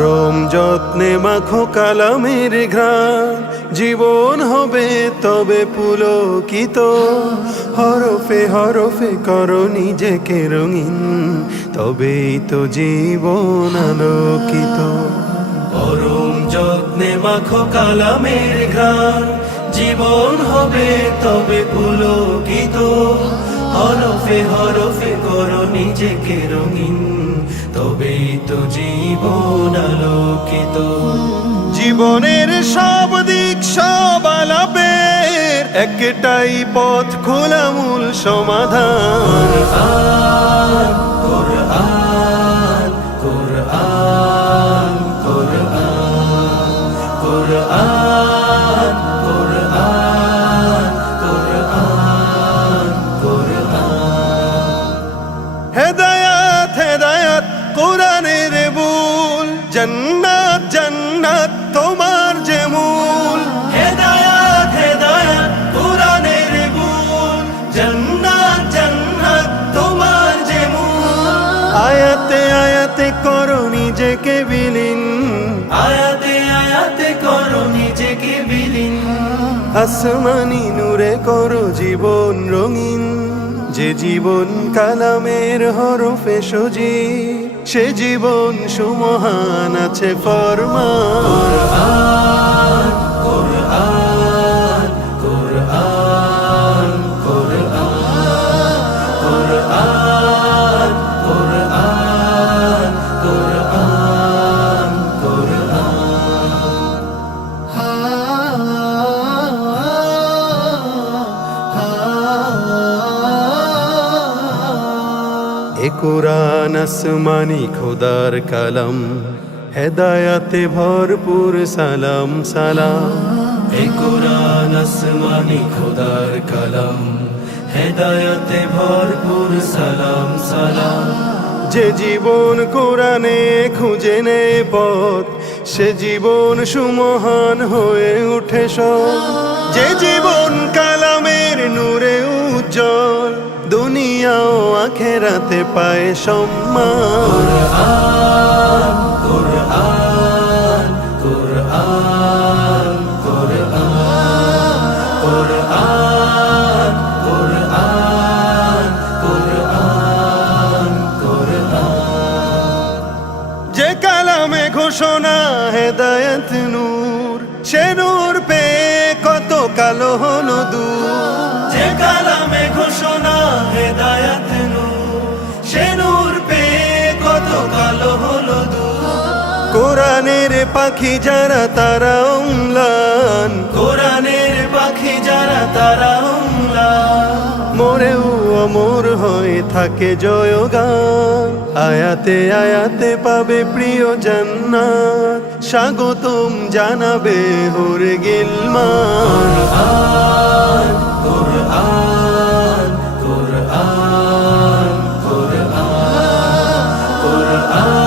পরম যত্নে মাখো কালামের ঘ্রাণ, জীবন হবে তবে পুলকিত। হরফে হরফে করো নিজেকে রঙিন, তবেই তো জীবন আলোকিত। পরম যত্নে মাখো কালামের ঘ্রাণ, জীবন হবে তবে পুলকিত। হরফে হরফে করো নিজেকে রঙিন, তবেই তো জীবন আলোকিত। জীবনের সব দিক সব আলাপের একটাই পথ, খোলা মূল সমাধান। কোরআন কোরআন কোরআন কোরআন কোরআন কোরআন কোরআন। হেদায়াত হেদায়াত কোরআনের বুল, জান্নাত জান্নাত তোমার যে মূল। হেদায়াত হেদায়াত কোরআনের বুল, জান্নাত জান্নাত তোমার যে মূল। আয়াতে আয়াতে করো নিজেকে বিলীন, আয়াতে আয়াতে করো নিজেকে বিলীন। আসমানি নূরে করো জীবন রঙিন, যে জীবন কালামের হরফে সজি, সে জীবন সুমহান আছে ফরমান। কোরআন কোরআন কোরআন কোরআন কোরআন কোরআন কোরআন। এ কোরআন আসমানি খোদার কালাম, হেদায়াতে ভরপুর সালাম সালাম। এ কোরআন আসমানি খোদার কালাম, হেদায়াতে ভরপুর সালাম সালাম। যে জীবন কোরআনে খুঁজে নেয় পথ, সে জীবন সুমহান হয়ে উঠে সৎ। যে জীবন কালামের নূরে উজ্জ্বল, দুনিয়া ও আখেরাতে পায় সম্মান। কোরআন কোরআন কোরআন কোরআন কোরআন কোরআন কোরআন। যে কালামে ঘোষণা হেদায়েত নূর, সে নূর পেয়ে কত কালো হলো দূর। যে কালামে ঘোষণা হেদায়েত নূর, সে নূর পেয়ে কত কালো হলো দূর। কোরআনের পাখি যারা তারা অম্লান, কোরআনের পাখি যারা তারা অম্লান। মোরেও অমর হয়ে থাকে জয়গান, আয়াতে আয়াতে পাবে প্রিয় জান্নাত। স্বাগতম জানাবে হুরে গিলমান। কোরআন কোরআন কোরআন কোরআন।